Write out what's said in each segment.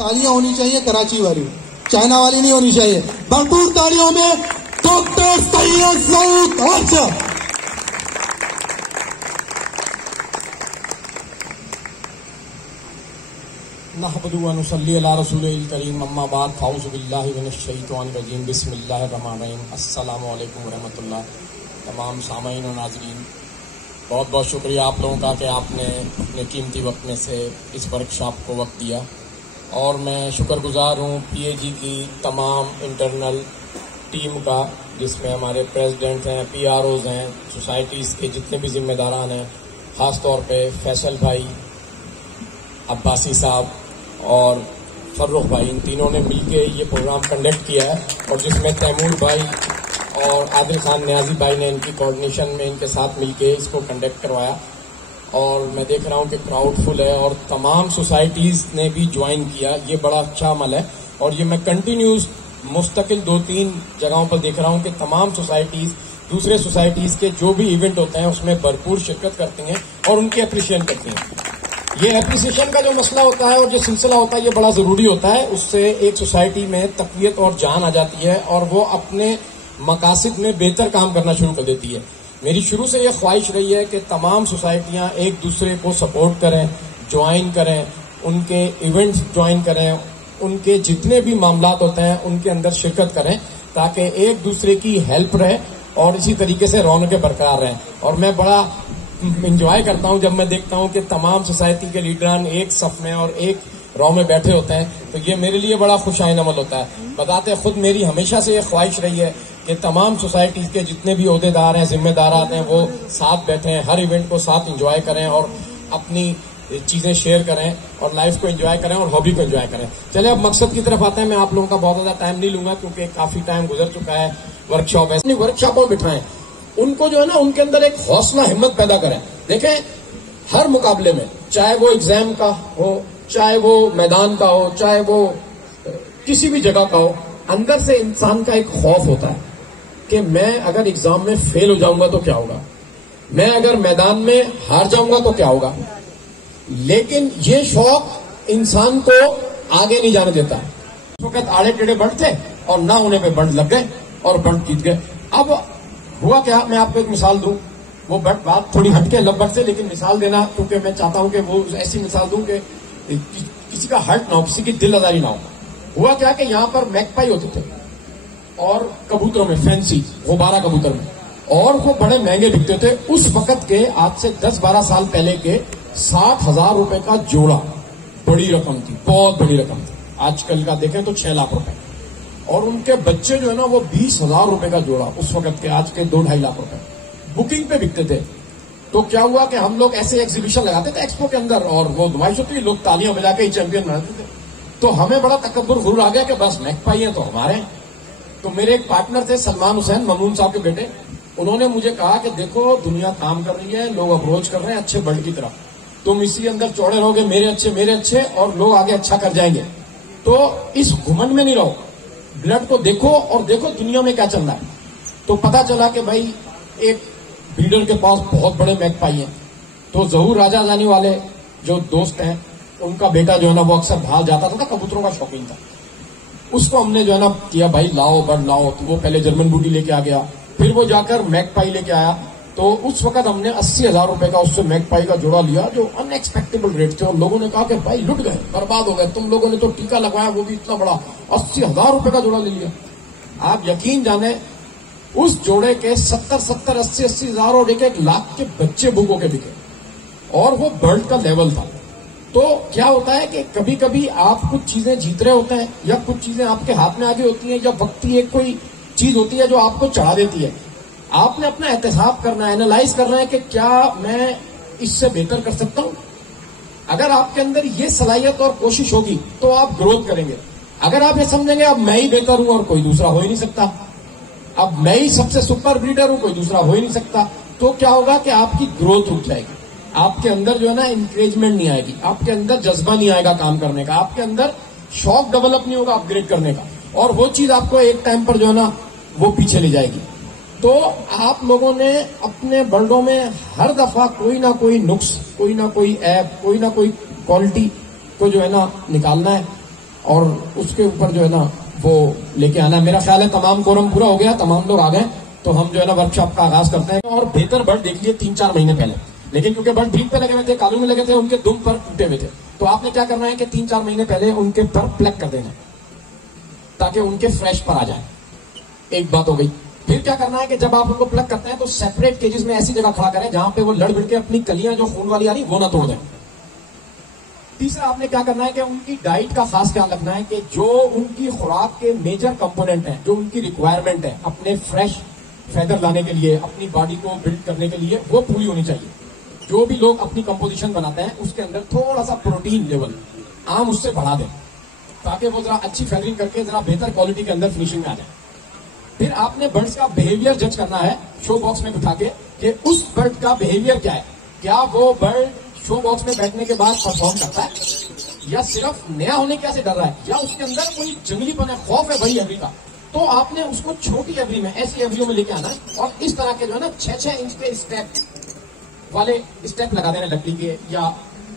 तालियां होनी चाहिए कराची वाली, चाइना वाली नहीं होनी चाहिए। भरपूर तालियों में डॉक्टर सैयद सऊद अच्छा। नहमदु व नुसल्ली अला रसूलिल करीम अम्मा बाद फाऊज़ु बिल्लाहि मिनश शैतानिर रजीम बिस्मिल्लाहिर रहमानिर रहीम। अस्सलामु अलैकुम व रहमतुल्लाह। तमाम सामाईन और नाज़रीन, बहुत बहुत शुक्रिया आप लोगों का कि आपने अपने कीमती वक्त में से इस वर्कशॉप को वक्त दिया। और मैं शुक्रगुजार हूँ पीएजी की तमाम इंटरनल टीम का, जिसमें हमारे प्रेसिडेंट हैं, पीआरओज हैं, सोसाइटीज़ के जितने भी जिम्मेदारान हैं, ख़ास तौर पे फैसल भाई, अब्बासी साहब और फर्रुख भाई, इन तीनों ने मिलके ये प्रोग्राम कंडक्ट किया है। और जिसमें तैमूर भाई और आदिल खान न्याजी भाई ने इनकी कोऑर्डिनेशन में इनके साथ मिलके इसको कंडक्ट करवाया। और मैं देख रहा हूँ कि क्राउड फुल है और तमाम सोसाइटीज़ ने भी ज्वाइन किया। ये बड़ा अच्छा अमल है और ये मैं कंटिन्यूस मुस्तकिल 2-3 जगहों पर देख रहा हूँ कि तमाम सोसाइटीज़ दूसरे सोसाइटीज़ के जो भी इवेंट होते हैं उसमें भरपूर शिरकत करती हैं और उनकी अप्रिशिएशन करती हैं। ये एप्रिसिएशन का जो मसला होता है और जो सिलसिला होता है ये बड़ा ज़रूरी होता है। उससे एक सोसाइटी में तक़वियत और जान आ जाती है और वो अपने मकासद में बेहतर काम करना शुरू कर देती है। मेरी शुरू से ये ख्वाहिश रही है कि तमाम सोसाइटियां एक दूसरे को सपोर्ट करें, ज्वाइन करें, उनके इवेंट्स ज्वाइन करें, उनके जितने भी मामलात होते हैं उनके अंदर शिरकत करें, ताकि एक दूसरे की हेल्प रहे और इसी तरीके से रौनकें बरकरार रहें। और मैं बड़ा इंजॉय करता हूं जब मैं देखता हूं कि तमाम सोसाइटी के लीडरान एक सफ में और एक रौ में बैठे होते हैं, तो ये मेरे लिए बड़ा खुशाइन अमल होता है। बताते खुद मेरी हमेशा से ये ख्वाहिश रही है कि तमाम सोसाइटी के जितने भी ओहदेदार हैं, जिम्मेदार हैं, वो साथ बैठें, हर इवेंट को साथ इंजॉय करें और अपनी चीजें शेयर करें और लाइफ को एंजॉय करें और हॉबी को एंजॉय करें। चले अब मकसद की तरफ आते हैं। मैं आप लोगों का बहुत ज्यादा टाइम नहीं लूंगा क्योंकि काफी टाइम गुजर चुका है। वर्कशॉप है, वर्कशॉपों में बिठाएं, उनको जो है ना उनके अंदर एक हौसला हिम्मत पैदा करें। देखें, हर मुकाबले में, चाहे वो एग्जाम का हो, चाहे वो मैदान का हो, चाहे वो किसी भी जगह का हो, अंदर से इंसान का एक खौफ होता है कि मैं अगर एग्जाम में फेल हो जाऊंगा तो क्या होगा, मैं अगर मैदान में हार जाऊंगा तो क्या होगा। लेकिन ये शौक इंसान को आगे नहीं जाने देता। उस वक्त आड़े टेढ़े बंड थे और ना होने पे बंड लग गए और बंड जीत गए। अब हुआ क्या, मैं आपको एक मिसाल दूं, वो बात थोड़ी हटके लब्बट से, लेकिन मिसाल देना क्योंकि मैं चाहता हूं कि वो ऐसी मिसाल दूं कि किसी का हर्ट ना हो, किसी की दिल आजारी ना हो। हुआ क्या कि यहाँ पर मैकपाई होते थे और कबूतरों में फैंसी गुब्बारा कबूतर में, और वो बड़े महंगे बिकते थे। उस वक्त के आज से 10-12 साल पहले के 60,000 रुपए का जोड़ा बड़ी रकम थी, बहुत बड़ी रकम थी। आजकल का देखें तो 6 लाख रुपए। और उनके बच्चे जो है ना वो 20,000 रुपए का जोड़ा, उस वक्त के आज के 2-2.5 लाख रुपए बुकिंग पे बिकते थे। तो क्या हुआ कि हम लोग ऐसे एग्जीबिशन लगाते थे एक्सपो के अंदर और वो नुमाइश होती है, लोग तालियां बजा के ही चैंपियन बनाते थे। तो हमें बड़ा तकब्बुर गुरूर आ गया कि बस मैकपाई है तो हमारे हैं। तो मेरे एक पार्टनर थे सलमान हुसैन, ममनून साहब के बेटे, उन्होंने मुझे कहा कि देखो दुनिया काम कर रही है, लोग अप्रोच कर रहे हैं अच्छे बल्ड की तरफ, तुम इसी अंदर चौड़े रहोगे, मेरे अच्छे और लोग आगे अच्छा कर जाएंगे। तो इस घुमंड में नहीं रहो, ब्लड को देखो और देखो दुनिया में क्या चल रहा है। तो पता चला कि भाई एक ब्रीडर के पास बहुत बड़े मैकपाई हैं। तो जहूर राजा जानी वाले जो दोस्त हैं, उनका बेटा जो है ना वो अक्सर बाहर जाता था, कबूतरों का शौकीन था। उसको हमने जो है ना किया, भाई लाओ बर्ड लाओ। तो वो पहले जर्मन बूटी लेके आ गया, फिर वो जाकर मैकपाई लेके आया। तो उस वक्त हमने 80,000 रुपए का उससे मैकपाई का जोड़ा लिया, जो अनएक्सपेक्टेबल रेट थे। और लोगों ने कहा कि भाई लुट गए, बर्बाद हो गए, तुम लोगों ने तो टीका लगवाया वो भी इतना बड़ा, 80,000 रुपए का जोड़ा ले लिया। आप यकीन जाने उस जोड़े के 70-70, 80-80,000 और 1-1 लाख के बच्चे बुक होके बिके और वो बर्ड का लेवल था। तो क्या होता है कि कभी कभी आप कुछ चीजें जीत रहे होते हैं या कुछ चीजें आपके हाथ में आगे होती हैं, या वक्त की एक कोई चीज होती है जो आपको चढ़ा देती है। आपने अपना एहतसाब करना है, एनालाइज करना है कि क्या मैं इससे बेहतर कर सकता हूं। अगर आपके अंदर ये सलाहियत और कोशिश होगी तो आप ग्रोथ करेंगे। अगर आप ये समझेंगे अब मैं ही बेहतर हूं और कोई दूसरा हो ही नहीं सकता, अब मैं ही सबसे सुपर ब्रीडर हूं, कोई दूसरा हो ही नहीं सकता, तो क्या होगा कि आपकी ग्रोथ रुक जाएगी। आपके अंदर जो है ना इंकरेजमेंट नहीं आएगी, आपके अंदर जज्बा नहीं आएगा काम करने का, आपके अंदर शौक डेवलप नहीं होगा अपग्रेड करने का, और वो चीज आपको एक टाइम पर जो है ना वो पीछे ले जाएगी। तो आप लोगों ने अपने बर्डों में हर दफा कोई ना कोई नुक्स, कोई ना कोई ऐप, कोई ना कोई क्वालिटी को जो है ना निकालना है। और उसके ऊपर जो है ना वो लेके आना है। मेरा ख्याल है तमाम कोरम पूरा हो गया, तमाम लोग आ गए, तो हम जो है ना वर्कशॉप का आगाज करते हैं। और बेहतर बर्ड देख लिए 3-4 महीने पहले, लेकिन क्योंकि बर्ड भीग पे लगे हुए थे, कालू में लगे थे, उनके दुम पर टूटे हुए थे, तो आपने क्या करना है कि 3-4 महीने पहले उनके पर प्लग कर देना ताकि उनके फ्रेश पर आ जाए। एक बात हो गई। फिर क्या करना है कि जब आप उनको प्लग करते हैं तो सेपरेट केजेस में ऐसी जगह खड़ा करें जहां पे वो लड़ भिड़ के अपनी कलियां जो खून वाली आ रही वो ना तोड़ दें। तीसरा आपने क्या करना है कि उनकी डाइट का खास ख्याल रखना है कि जो उनकी खुराक के मेजर कंपोनेंट हैं, जो उनकी रिक्वायरमेंट है अपने फ्रेश फेदर लाने के लिए, अपनी बॉडी को बिल्ड करने के लिए, वो पूरी होनी चाहिए। जो भी लोग अपनी कंपोजिशन बनाते हैं उसके अंदर थोड़ा सा प्रोटीन लेवल आम उससे बढ़ा दें ताकि वो जरा अच्छी फेदरिंग करके जरा बेहतर क्वालिटी के अंदर फिनिशिंग में आ जाए। फिर आपने बर्ड्स का बिहेवियर जज करना है शो बॉक्स में बिठा के कि उस बर्ड का बिहेवियर क्या है। क्या वो बर्ड शो बॉक्स में बैठने के बाद परफॉर्म करता है, या सिर्फ नया होने क्या से डर रहा है, या उसके अंदर कोई जंगलीपन है, खौफ है बड़ी एवरी का। तो आपने उसको छोटी एवरी में, ऐसी एवरियों में लेके आना है और इस तरह के जो है ना 6-6 इंच के स्टेप वाले स्टेप लगा देना लकड़ी के या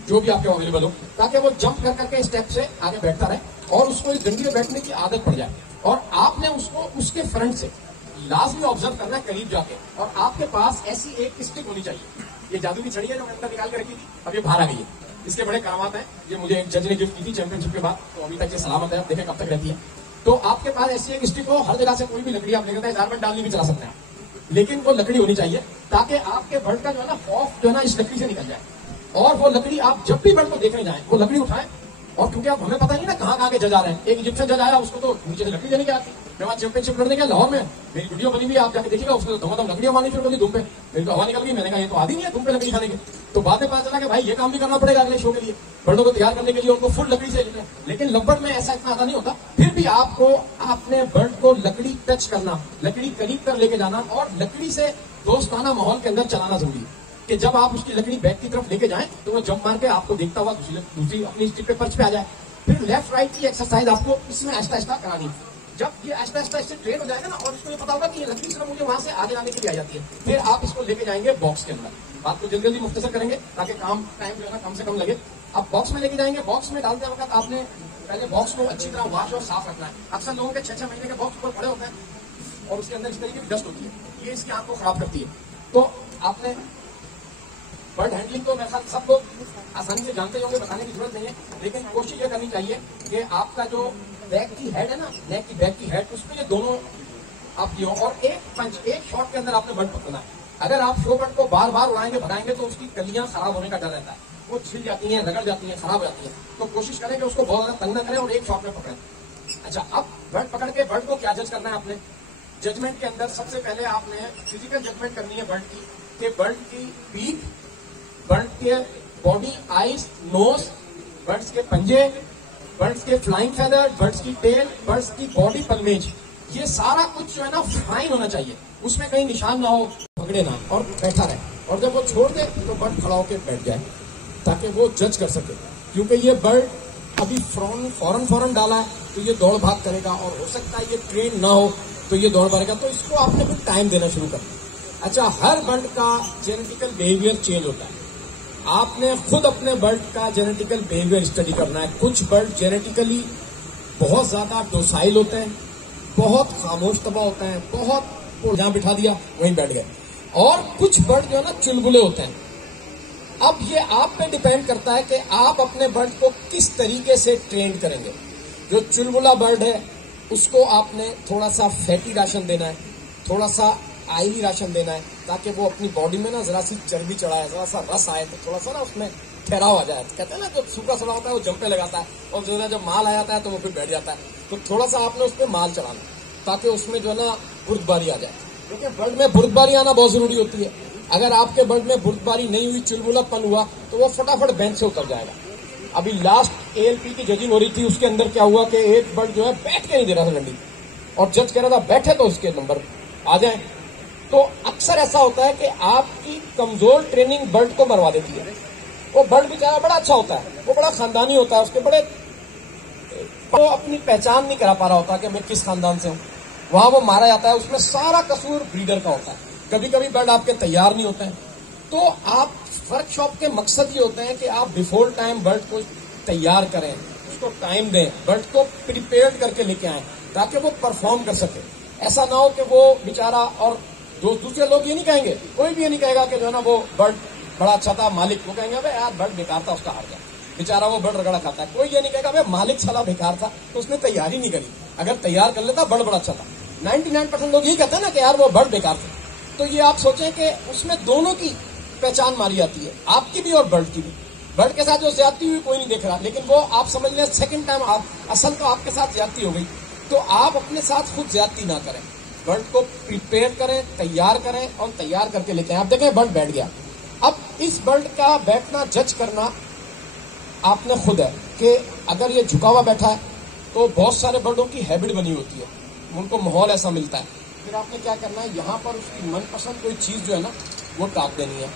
जो भी आपके अवेलेबल हो, ताकि वो जंप कर करके स्टेप से आगे बैठता रहे और उसको इस डंडी में बैठने की आदत पड़ जाए। और आपने उसको उसके फ्रंट से लाजमी ऑब्जर्व करना है करीब जाके, और आपके पास ऐसी एक स्टिक होनी चाहिए। ये जादू की छड़ी है जो मैं अंदर निकाल के रखी थी, अब ये बाहर आ गई है। इसके बड़े करामात हैं, ये मुझे एक जज ने गिफ्ट की थी चैंपियनशिप के बाद, तो अभी तक ये सलामत है, अब देखें कब तक रहती है। तो आपके पास ऐसी एक स्टिक हो, हर जगह से कोई भी लकड़ी आप लेकर झारबंद डालनी भी चला सकते हैं, लेकिन वो लकड़ी होनी चाहिए ताकि आपके बर्ड का जो है ना खौफ जो है ना इस लकड़ी से निकल जाए। और वो लकड़ी आप जब भी बर्ड को देखने जाए वो लकड़ी उठाएं, और क्योंकि आप हमें पता नहीं ना कहाँ के जज आ रहे हैं। एक इजिप्शियन जज आया, उसको तो नीचे से लकड़ी देने की आती। मैं वहां चैंपियनशिप लड़ने गया लाहौर में, मेरी वीडियो बनी हुई, आप जाके देखिएगा, उसको तो धमाधम लकड़ियां मारनी शुरू कर दी धूम पे, मेरी तो हवा निकल गई। मैंने कहा ये तो आदि नहीं है धूम पे लकड़ी खाने के। तो बाद में पता चला कि भाई ये काम भी करना पड़ेगा अगले शो के लिए, बर्डों को तैयार करने के लिए उनको फुल लकड़ी से। लेकिन लवबर्ड में ऐसा इतना आधा नहीं होता। फिर भी आपको अपने बर्ड को लकड़ी टच करना, लकड़ी करीब कर लेके जाना और लकड़ी से दोस्ताना माहौल के अंदर चलाना जरूरी है कि जब आप उसकी लकड़ी बैक की तरफ लेके जाएं तो वो जंप मार के आपको देखता हुआ दूसरी अपनी स्टिक पे पर्च पे आ जाए। फिर लेफ्ट राइट की एक्सरसाइज आपको इसमें आहिस्ता आहिस्ता करानी है। जब ये आहिस्ता आहिस्ता इससे ट्रेन हो जाएगा ना, और उसको ये पता होगा कि ये लकड़ी सिर्फ मुझे वहां से आगे आने के लिए आ जाती है, फिर आप इसको लेके जाएंगे बॉक्स के अंदर। बात को जल्दी जल्दी मुख्तसर करेंगे ताकि काम टाइम जो है ना कम से कम लगे। आप बॉक्स में लेके जाएंगे, बॉक्स में डालते वक्त आपने पहले बॉक्स को अच्छी तरह वॉश और साफ रखना है। अक्सर लोगों के 6-6 महीने के बॉक्स ऊपर पड़े होते हैं और उसके अंदर इस तरीके की डस्ट होती है, ये इसकी आंख को खराब करती है। तो आपने बर्ड हैंडलिंग तो मेरे सब लोग आसानी से जानते होंगे, बताने की जरूरत नहीं है, लेकिन कोशिश ये करनी चाहिए कि आपका जो बैक की हेड है ना, नेक की बैक की हेड, उसमें ये दोनों आप लियो और एक पंच, एक शॉट के अंदर आपने बर्ड पकड़ना है। अगर आप शो बर्ड को बार बार उड़ाएंगे भगाएंगे तो उसकी कलियां खराब होने का डर रहता है, वो छिल जाती हैं, रगड़ जाती हैं, खराब हो जाती है। तो कोशिश करें कि उसको बहुत ज्यादा तंग न करें और एक शॉट में पकड़ें। अच्छा, अब बर्ड पकड़ के बर्ड को क्या जज करना है आपने? जजमेंट के अंदर सबसे पहले आपने फिजिकल जजमेंट करनी है बर्ड की, कि बर्ड की पीठ, बर्ड के बॉडी, आईज, नोज, बर्ड्स के पंजे, बर्ड्स के फ्लाइंग फेदर, बर्ड्स की टेल, बर्ड्स की बॉडी पलमेज, ये सारा कुछ जो है ना फाइन होना चाहिए, उसमें कहीं निशान ना हो, पकड़े ना और बैठा रहे। और जब वो छोड़ दे तो बर्ड खड़ा होकर बैठ जाए ताकि वो जज कर सके, क्योंकि ये बर्ड अभी फौरन डाला है तो ये दौड़ भाग करेगा और हो सकता है ये ट्रेन ना हो तो ये दौड़ भागेगा, तो इसको आपने फिर टाइम देना शुरू कर। अच्छा, हर बर्ड का जेनेटिकल बिहेवियर चेंज होता है, आपने खुद अपने बर्ड का जेनेटिकल बिहेवियर स्टडी करना है। कुछ बर्ड जेनेटिकली बहुत ज्यादा डोसाइल होते हैं, बहुत खामोश तबा होते हैं, बहुत जहां बिठा दिया वहीं बैठ गए, और कुछ बर्ड जो है ना चुलबुले होते हैं। अब ये आप पे डिपेंड करता है कि आप अपने बर्ड को किस तरीके से ट्रेन करेंगे। जो चुलबुला बर्ड है उसको आपने थोड़ा सा फैटी राशन देना है, थोड़ा सा आयली राशन देना है, ताकि वो अपनी बॉडी में ना जरा सी चर्बी चढ़ाए, जरा सा रस आए, तो थोड़ा सा ना उसमें ठहराव आ जाए। कहते हैं ना जो सूखा सड़ा होता है वो जंपे लगाता है, और जब माल आ जाता है तो वो फिर बैठ जाता है। तो थोड़ा सा आपने उस पर माल चलाना ताकि उसमें जो है ना बुर्दबारी आ जाए, क्योंकि बर्ड में बुर्दबारी आना बहुत जरूरी होती है। अगर आपके बर्ड में बुर्दबारी नहीं हुई, चुलबुलापन हुआ, तो वो फटाफट बेंच से उतर जाएगा। अभी लास्ट ALP की जजिंग हो रही थी, उसके अंदर क्या हुआ कि एक बर्ड जो है बैठ के नहीं दे रहा था डंडी, और जज कह रहा था बैठे तो उसके नंबर आ जाए। तो अक्सर ऐसा होता है कि आपकी कमजोर ट्रेनिंग बर्ड को मरवा देती है। वो बर्ड बेचारा बड़ा अच्छा होता है, वो बड़ा खानदानी होता है, उसके बड़े वो अपनी पहचान नहीं करा पा रहा होता कि मैं किस खानदान से हूं, वहां वो मारा जाता है। उसमें सारा कसूर ब्रीडर का होता है। कभी कभी बर्ड आपके तैयार नहीं होते हैं, तो आप वर्कशॉप के मकसद ये होते हैं कि आप बिफोर टाइम बर्ड को तैयार करें, उसको टाइम दें, बर्ड को प्रिपेयर करके लेके आए ताकि वो परफॉर्म कर सके। ऐसा ना हो कि वो बेचारा, और दूसरे लोग ये नहीं कहेंगे, कोई भी ये नहीं कहेगा कि जो है ना वो बर्ड बड़ा अच्छा था, मालिक वो कहेंगे भाई यार बर्ड बेकार था, उसका हार गया, बेचारा वो बर्ड रगड़ा खाता है। कोई ये नहीं कहेगा भाई मालिक साला बेकार था तो उसने तैयारी नहीं करी, अगर तैयार कर लेता बर्ड बड़ा अच्छा था। 99% लोग यही कहते हैं ना कि यार वो बर्ड बेकार थे। तो ये आप सोचें कि उसमें दोनों की पहचान मारी जाती है, आपकी भी और बर्ड की भी। बर्ड के साथ जो ज्यादती हुई कोई नहीं देख रहा, लेकिन वो आप समझ लें सेकंड टाइम असल तो आपके साथ ज्यादती हो गई। तो आप अपने साथ खुद ज्यादती ना करें, बर्ड को प्रिपेयर करें, तैयार करें और तैयार करके लेते हैं। आप देखें बर्ड बैठ गया, अब इस बर्ड का बैठना जज करना आपने खुद है कि अगर ये झुका हुआ बैठा है तो बहुत सारे बर्डों की हैबिट बनी होती है, उनको माहौल ऐसा मिलता है। फिर आपने क्या करना है, यहाँ पर उसकी मनपसंद कोई चीज जो है ना वो टाक देनी है।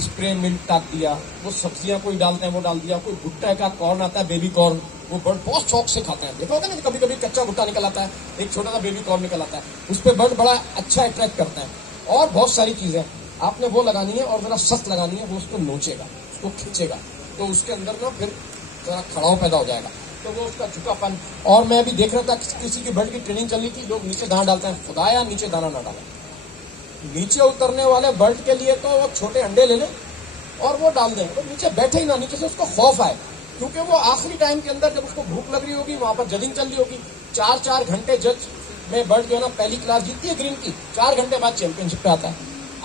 स्प्रे मिल्क टाक दिया, वो सब्जियां कोई डालते हैं वो डाल दिया, कोई भुट्टा का कॉर्न आता है, बेबी कॉर्न, वो बर्ड बहुत शौक से खाते हैं। देखा होगा ना कभी कभी कच्चा भुट्टा निकल आता है, एक छोटा सा बेबी कॉर्न निकल आता है, उस पर बर्ड बड़ा अच्छा अट्रैक्ट करता है। और बहुत सारी चीजें आपने वो लगानी है और जरा सख्त लगानी है, वो उसको नोचेगा, उसको खींचेगा, तो उसके अंदर ना फिर जरा खड़ाव पैदा हो जाएगा, तो वो उसका झुकापन। और मैं अभी देख रहा था किसी की बर्ड की ट्रेनिंग चल रही थी, लोग नीचे दाना डालते हैं, खुदाया नीचे दाना ना डालें। नीचे उतरने वाले बर्ड के लिए तो वो छोटे अंडे ले लें और वो डाल दें, तो नीचे बैठे ही ना, नीचे से उसको खौफ आए, क्योंकि वो आखिरी टाइम के अंदर जब उसको भूख लग रही होगी, वहां पर जजिंग चल रही होगी, 4-4 घंटे जज में बर्ड जो है ना पहली क्लास जीतती है ग्रीन की, 4 घंटे बाद चैंपियनशिप पे आता है।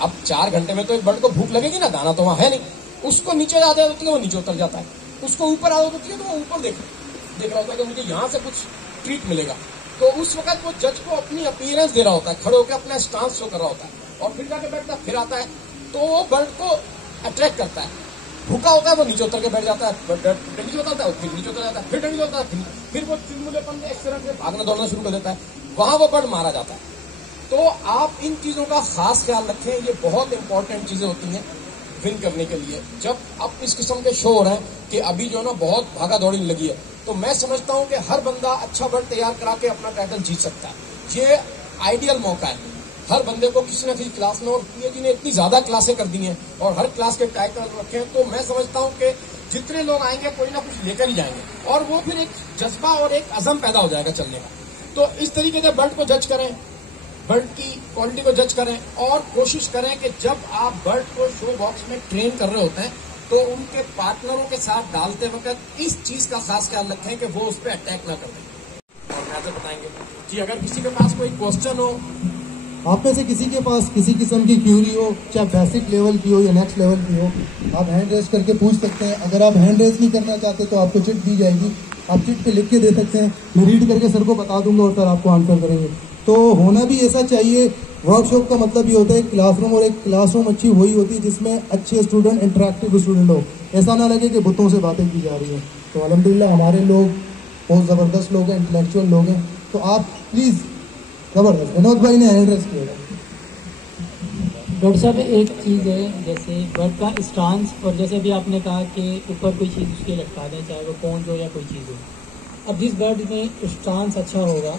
अब 4 घंटे में तो एक बर्ड को भूख लगेगी ना, दाना तो वहां है नहीं, उसको नीचे आदत होती है वो नीचे उतर जाता है, उसको ऊपर आदत होती है तो वो ऊपर देख रहा होता है कि मुझे यहाँ से कुछ ट्रीट मिलेगा। तो उस वक्त वो जज को अपनी अपीयरेंस दे रहा होता है, खड़े होकर अपना स्टांस शो कर रहा होता है, और फिर जाके बैठता फिर आता है, तो वो बर्ड को अट्रैक्ट करता है। भूखा होता है वो नीचे उतर के बैठ जाता है, डंडी होता है फिर नीचे उतर जाता है, फिर डंडी होता है, फिर वो चुलमुलेपन में एक तरह से भागना दौड़ना शुरू कर देता है, वहां वो बर्ड मारा जाता है। तो आप इन चीजों का खास ख्याल रखें, ये बहुत इंपॉर्टेंट चीजें होती हैं विन करने के लिए। जब अब इस किस्म के शो हो रहे हैं कि अभी जो है ना बहुत भागा दौड़ी लगी है, तो मैं समझता हूं कि हर बंदा अच्छा बर्ड तैयार करा के अपना टाइटल जीत सकता है। ये आइडियल मौका है हर बंदे को किसी न किसी क्लास में, और पीएजी ने इतनी ज्यादा क्लासें कर दी हैं और हर क्लास के टाइटल रखे हैं, तो मैं समझता हूं कि जितने लोग आएंगे कोई ना कुछ लेकर ही जाएंगे, और वो फिर एक जज्बा और एक अज़म पैदा हो जाएगा चलने का। तो इस तरीके से बर्ड को जज करें, बर्ड की क्वालिटी को जज करें, और कोशिश करें कि जब आप बर्ड को शो बॉक्स में ट्रेन कर रहे होते हैं तो उनके पार्टनरों के साथ डालते वक्त इस चीज का खास ख्याल रखें कि वो उस पर अटैक ना कर दें। और मैटर बताएंगे जी, अगर किसी के पास कोई क्वेश्चन हो, आप में से किसी के पास किसी किस्म की क्यूरी हो, चाहे बेसिक लेवल की हो या नेक्स्ट लेवल की हो, आप हैंड रेज करके पूछ सकते हैं। अगर आप हैंड रेज नहीं करना चाहते तो आपको चिट दी जाएगी, आप चिट पे लिख के दे सकते हैं, मैं रीड करके सर को बता दूंगा और सर आपको आंसर करेंगे। तो होना भी ऐसा चाहिए। वर्कशॉप का मतलब ये होता है क्लासरूम, और एक क्लासरूम अच्छी वही होती है जिसमें अच्छे स्टूडेंट, इंटरेक्टिव स्टूडेंट हो, ऐसा ना लगे कि बुतों से बातें की जा रही हैं। तो अल्हम्दुलिल्लाह हमारे लोग बहुत ज़बरदस्त लोग हैं, इंटेलेक्चुअल लोग हैं, तो आप प्लीज़ जबरदस्त। विनोद भाई ने हैंड रेज किया। डॉक्टर साहब एक चीज़ है, जैसे बर्ड का स्टांस, और जैसे भी आपने कहा कि ऊपर कोई चीज़ उसके लटका दें, चाहे वो पौंज हो या कोई चीज़ हो। अब जिस बर्ड में स्टांस अच्छा होगा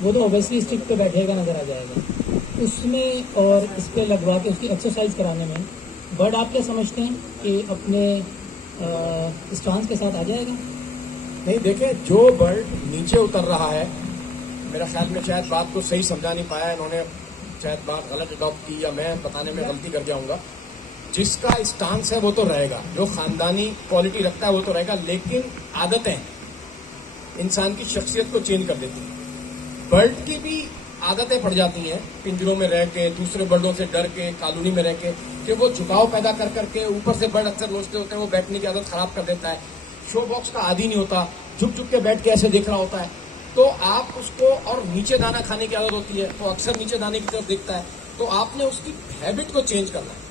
वो तो ऑब्वियसली स्टिक पे बैठेगा, नज़र आ जाएगा उसमें, और इस पर लगवा के उसकी एक्सरसाइज कराने में बर्ड आप क्या समझते हैं कि अपने स्टांस के साथ आ जाएगा? नहीं, देखें जो बर्ड नीचे उतर रहा है, मेरा ख्याल में शायद बात को सही समझा नहीं पाया इन्होंने, शायद बात गलत अडॉप्ट की या मैं बताने में गलती कर जाऊंगा। जिसका स्टांस है वो तो रहेगा, जो खानदानी क्वालिटी रखता है वो तो रहेगा, लेकिन आदतें इंसान की शख्सियत को चेंज कर देती हैं। बर्ड की भी आदतें पड़ जाती हैं, पिंजरों में रह के, दूसरे बर्डों से डर के, कॉलोनी में रह के, कि वो झुकाव पैदा कर करके, ऊपर से बर्ड अक्सर लोचते होते हैं, वो बैठने की आदत खराब कर देता है, शो बॉक्स का आदी नहीं होता, झुक झुक के बैठ के ऐसे देख रहा होता है। तो आप उसको, और नीचे दाना खाने की आदत होती है तो अक्सर नीचे दाने की तरफ देखता है, तो आपने उसकी हैबिट को चेंज करना है।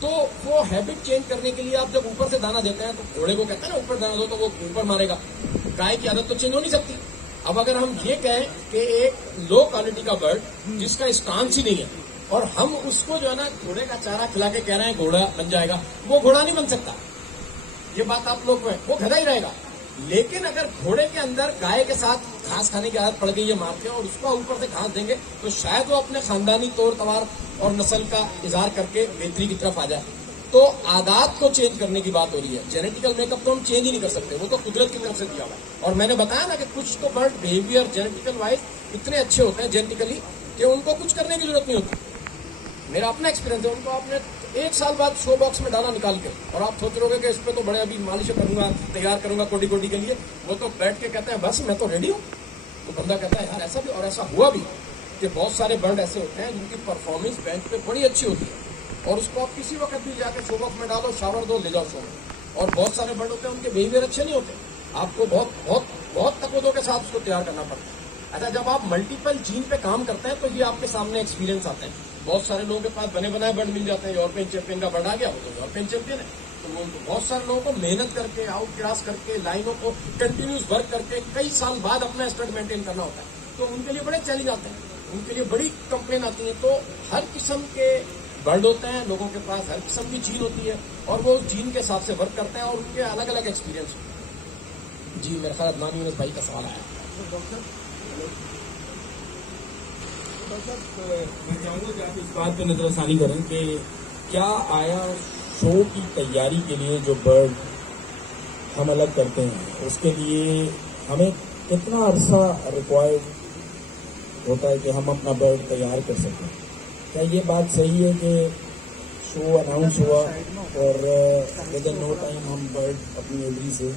तो वो हैबिट चेंज करने के लिए आप जब ऊपर से दाना देते हैं, तो घोड़े को कहते हैं ना ऊपर दाना दो तो वो ऊपर मारेगा, गाय की आदत तो चेंज हो नहीं सकती। अब अगर हम ये कहें कि एक लो क्वालिटी का बर्ड जिसका स्टांस ही नहीं है, और हम उसको जो है ना घोड़े का चारा खिला के कह रहे हैं घोड़ा बन जाएगा, वो घोड़ा नहीं बन सकता। ये बात आप लोग में, वो गधा ही रहेगा। लेकिन अगर घोड़े के अंदर गाय के साथ घास खाने की आदत पड़ गई है मार के, और उसको ऊपर से घास देंगे, तो शायद वो अपने खानदानी तौर तवार और नस्ल का इजहार करके बेहतरी की तरफ आ जाए। तो आदात को चेंज करने की बात हो रही है। जेनेटिकल मेकअप तो हम चेंज ही नहीं कर सकते, वो तो कुदरत की तरफ से दिया हुआ है। और मैंने बताया ना कि कुछ तो बर्ड बिहेवियर जेनेटिकल वाइज इतने अच्छे होते हैं जेनेटिकली कि उनको कुछ करने की जरूरत नहीं होती। मेरा अपना एक्सपीरियंस है, उनको आपने 1 साल बाद शो बॉक्स में डाला निकाल के, और आप सोच रहे हो कि इस पर तो बड़े अभी मालिश करूंगा, तैयार करूंगा कोडी कोडी के लिए, वो तो बैठ के कहते हैं बस मैं तो रेडी हूँ। तो बंदा कहता है यार ऐसा भी, और ऐसा हुआ भी कि बहुत सारे बर्ड ऐसे होते हैं जिनकी परफॉर्मेंस बेंच पे बड़ी अच्छी होती है, और उसको आप किसी वक्त भी जाके शो बॉक्स में डालो, शावर दो, ले जाओ शो में। और बहुत सारे बर्ड होते हैं उनके बिहेवियर अच्छे नहीं होते, आपको बहुत बहुत बहुत तकव्वुदों के साथ उसको तैयार करना पड़ता है। अच्छा, जब आप मल्टीपल जीन पे काम करते हैं तो ये आपके सामने एक्सपीरियंस आते हैं। बहुत सारे लोगों के पास बने बनाए बर्ड मिल जाते हैं, यूरोपियन चैंपियन का बर्ड आ गया, वो तो यूरोपियन चैंपियन है। तो वो बहुत सारे लोगों को मेहनत करके, आउट क्लास करके, लाइनों को कंटिन्यूस वर्क करके कई साल बाद अपना स्टैंडर्ड मेंटेन करना होता है, तो उनके लिए बड़े चैलेंज आते हैं, उनके लिए बड़ी कंप्लेन आती है। तो हर किस्म के बर्ड होते हैं, लोगों के पास हर किस्म की जीन होती है, और वो जीन के हिसाब से वर्क करते हैं, और उनके अलग अलग एक्सपीरियंस होते हैं। जी, मेरे ख्याल अदनान यूनुस भाई का सवाल आया। मैं चाहूंगा कि आप इस बात पर नजरसानी करें कि क्या आया शो की तैयारी के लिए जो बर्ड हम अलग करते हैं उसके लिए हमें कितना अरसा रिक्वायर्ड होता है कि हम अपना बर्ड तैयार कर सकें? क्या ये बात सही है कि शो अनाउंस हुआ और विद इन नो टाइम हम बर्ड अपनी एवरी से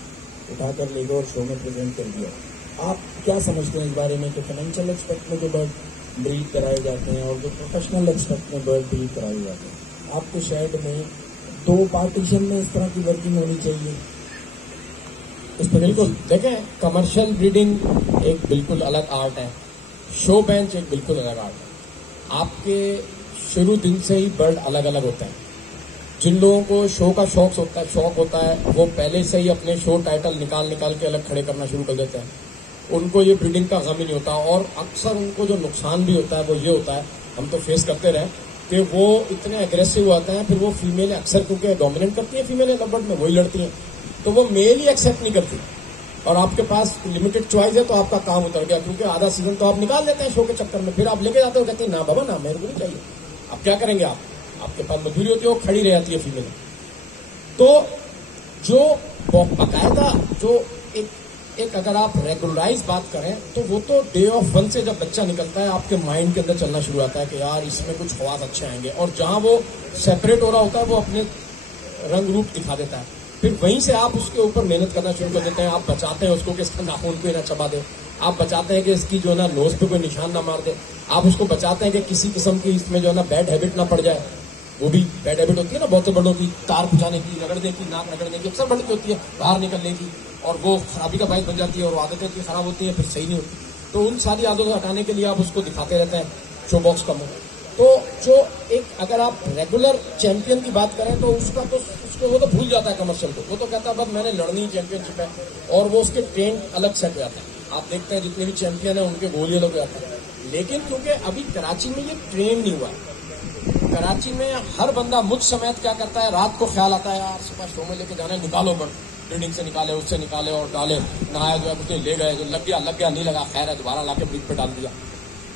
उठाकर ले गए और शो में प्रेजेंट कर दिया? आप क्या समझते हैं इस बारे में कि फाइनेंशियल एक्सपेक्ट में जो बर्ड ब्रीड कराए जाते हैं और जो प्रोफेशनल एक्सपेक्ट में बर्ड ब्रीड कराए जाते हैं, आपके शेड में 2 पार्टीशन में इस तरह की वर्किंग होनी चाहिए? इस पर बिल्कुल देखें, कमर्शियल ब्रीडिंग एक बिल्कुल अलग आर्ट है, शो बेंच एक बिल्कुल अलग आर्ट है। आपके शुरू दिन से ही बर्ड अलग अलग होते हैं। जिन लोगों को शो का शौक होता है वो पहले से ही अपने शो टाइटल निकाल के अलग खड़े करना शुरू कर देते हैं, उनको ये ब्रीडिंग का गम ही नहीं होता। और अक्सर उनको जो नुकसान भी होता है वो ये होता है, हम तो फेस करते रहे, कि वो इतने एग्रेसिव होते हैं, फिर वो फीमेल अक्सर क्योंकि डोमिनेट करती है फीमेल लव बर्ड में, वही लड़ती हैं, तो वो मेल ही एक्सेप्ट नहीं करती, और आपके पास लिमिटेड चॉइस है तो आपका काम उतर गया, क्योंकि आधा सीजन तो आप निकाल देते हैं शो के चक्कर में, फिर आप लेके जाते हो, कहते हैं ना बाबा ना, मेरे को नहीं चाहिए। अब क्या करेंगे आप, आपके पास मजबूरी होती है, वो खड़ी रह जाती है फीमेल। तो जो बाकायदा जो एक अगर आप रेगुलराइज बात करें तो वो तो डे ऑफ 1 से जब बच्चा निकलता है आपके माइंड के अंदर चलना शुरू होता है कि यार इसमें कुछ ख्वास अच्छे आएंगे, और जहां वो सेपरेट हो रहा होता है वो अपने रंग रूप दिखा देता है, फिर वहीं से आप उसके ऊपर मेहनत करना शुरू कर देते हैं। आप बचाते हैं उसको कि इसका नाखून पे ना चबा दे, आप बचाते हैं कि इसकी जो है ना नोज पे कोई निशान ना मार दे, आप उसको बचाते हैं कि किसी किस्म की इसमें जो है ना बैड हैबिट ना पड़ जाए। वो भी बैड हैबिट होती है ना बहुत से बड़ों की, तार पुछाने की, रगड़ने की, नाक रगड़ने की, अक्सर बड़ी होती है, बाहर निकलने की, और वो खराबी का बायस बन जाती है, और आदतें इतनी खराब होती है फिर सही नहीं होती। तो उन सारी आदतों को हटाने के लिए आप उसको दिखाते रहते हैं शो बॉक्स का मुंह। तो जो एक अगर आप रेगुलर चैंपियन की बात करें तो उसका तो उसको वो तो भूल जाता है कमर्शियल को, वो तो कहता है बस मैंने लड़नी चैंपियनशिप है, और वो उसके ट्रेंड अलग सेट हो जाते हैं। आप देखते हैं जितने भी चैंपियन है उनके गोली अलग हो जाते हैं, लेकिन क्योंकि अभी कराची में ये ट्रेन नहीं हुआ है, कराची में हर बंदा मुझ समेत क्या करता है, रात को ख्याल आता है यार सुबह शो में लेके जाना है, निकालो बर्ड, ब्रीडिंग से निकाले, उससे निकाले और डाले, नहाया जो है कुछ ले गए, जो लग गया नहीं लगा, खैर है, दोबारा लाके ब्रीड पे डाल दिया।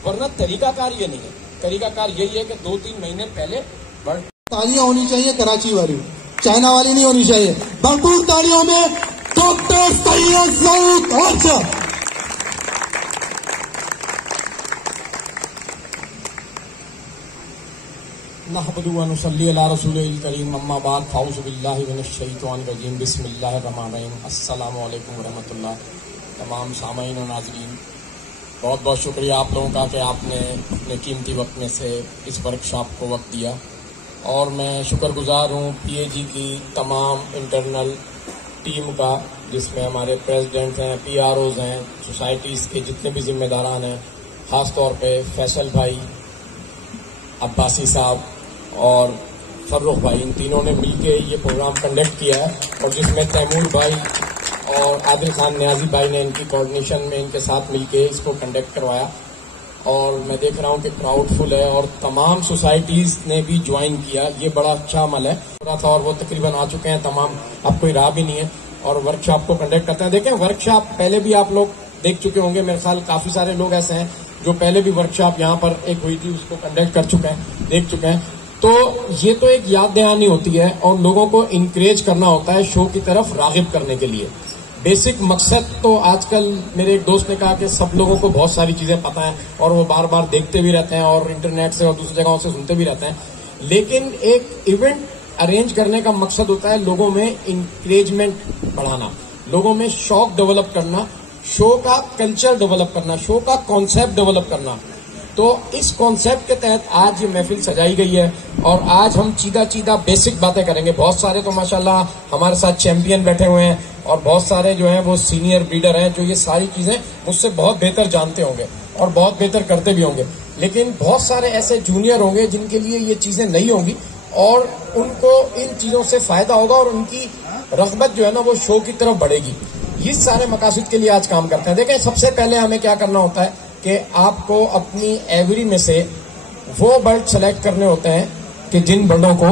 वरना तरीकाकार ये नहीं है, तरीकाकार यही है कि 2-3 महीने पहले बर्ड। तालियां होनी चाहिए कराची वाली, चाइना वाली नहीं होनी चाहिए। भरपूर तालियों में डॉक्टर सैयद सऊद आशर। नहमदुहु व नुसल्ली अला रसूलिल करीम, अम्मा बाद, फ़ाऊज़ु बिल्लाहि मिनश शैतानिर रजीम, बिस्मिल्लाहिर रहमानिर रहीम। अस्सलामु अलैकुम व रहमतुल्लाह। तमाम सामाईन और नाज़रीन, बहुत बहुत शुक्रिया आप लोगों का कि आपने अपने कीमती वक्त में से इस वर्कशॉप को वक्त दिया, और मैं शुक्रगुजार हूँ PAG की तमाम इंटरनल टीम का, जिसमें हमारे प्रेसिडेंट हैं, PROs हैं, सोसाइटीज़ के जितने भी जिम्मेदारान हैं, ख़ास तौर पे फैसल भाई, अब्बासी साहब और फर्रुख भाई, इन तीनों ने मिलके ये प्रोग्राम कंडक्ट किया है, और जिसमें तैमूर भाई और आदिल खान न्याजी भाई ने इनकी कोऑर्डिनेशन में इनके साथ मिलके इसको कंडक्ट करवाया। और मैं देख रहा हूँ कि क्राउडफुल है, और तमाम सोसाइटीज ने भी ज्वाइन किया, ये बड़ा अच्छा अमल है। था और वो तकरीबन आ चुके हैं तमाम, अब कोई राह भी नहीं है, और वर्कशॉप को कंडक्ट करते हैं। देखें, वर्कशॉप पहले भी आप लोग देख चुके होंगे, मेरे ख्याल काफी सारे लोग ऐसे हैं जो पहले भी वर्कशॉप यहाँ पर एक हुई थी उसको कंडक्ट कर चुके हैं, देख चुके हैं। तो ये तो एक याद दहानी होती है और लोगों को इंकरेज करना होता है शो की तरफ रागिब करने के लिए। बेसिक मकसद तो आजकल मेरे एक दोस्त ने कहा कि सब लोगों को बहुत सारी चीजें पता है और वो बार बार देखते भी रहते हैं और इंटरनेट से और दूसरी जगहों से सुनते भी रहते हैं, लेकिन एक इवेंट अरेंज करने का मकसद होता है लोगों में इंकरेजमेंट बढ़ाना, लोगों में शौक डेवलप करना, शो का कल्चर डेवलप करना, शो का कॉन्सेप्ट डेवलप करना। तो इस कॉन्सेप्ट के तहत आज ये महफिल सजाई गई है और आज हम चीदा बेसिक बातें करेंगे। बहुत सारे तो माशाल्लाह हमारे साथ चैंपियन बैठे हुए हैं और बहुत सारे जो हैं वो सीनियर ब्रीडर हैं जो ये सारी चीजें मुझसे बहुत बेहतर जानते होंगे और बहुत बेहतर करते भी होंगे, लेकिन बहुत सारे ऐसे जूनियर होंगे जिनके लिए ये चीजें नहीं होंगी और उनको इन चीजों से फायदा होगा और उनकी रग़बत जो है ना वो शो की तरफ बढ़ेगी। इस सारे मकासद के लिए आज काम करते हैं। देखें, सबसे पहले हमें क्या करना होता है कि आपको अपनी एवरी में से वो बर्ड सेलेक्ट करने होते हैं कि जिन बर्डों को